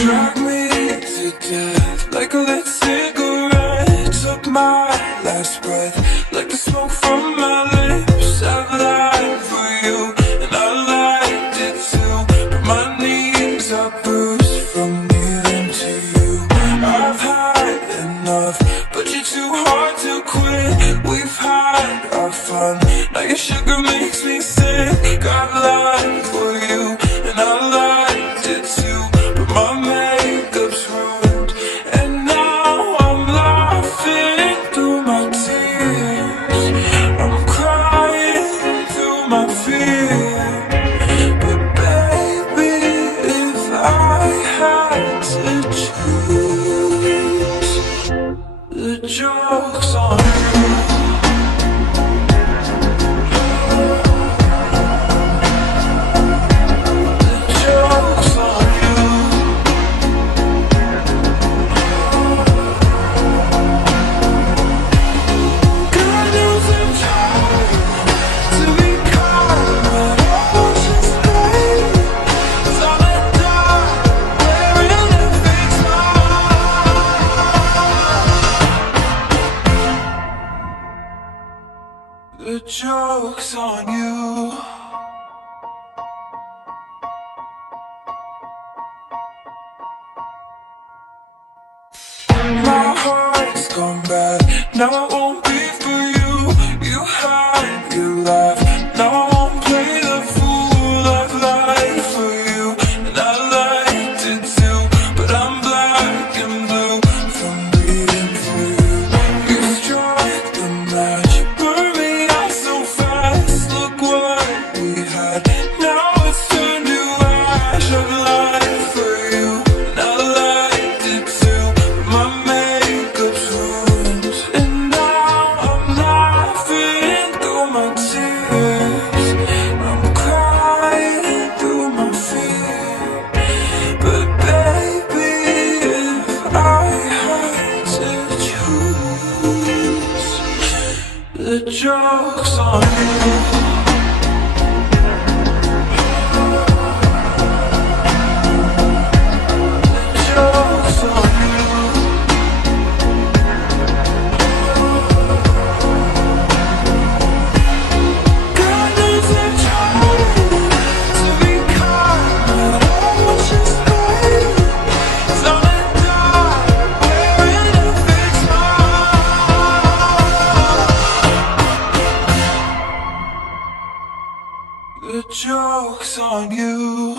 Drag me to death like a lit cigarette. Took my last breath like the smoke from my lips. I've lied for you and I liked it too, but my knees are bruised from kneeling to you. I've had enough, but you're too hard to quit. We've had our fun, now your sugar makes me sick. I've lied for you and I liked it too, but my makeup's ruined, and now I'm laughing through my tears. I'm crying through my fear. But baby, if I had to choose, the joke's on you. The joke's on you. My heart's gone bad, now it won't be for you. You had your laugh, now I won't play the fool. I've lied for you, and I liked it too, but I'm black and blue from bleeding for you. You struck the match, burned me out so fast. Look what we had, now it's turned to ash. I've lied for you, and I liked it too, but my makeup's ruined, and now I'm laughing through my tears. I'm crying through my fear. But baby, if I had to choose, the joke's on you. The joke's on you.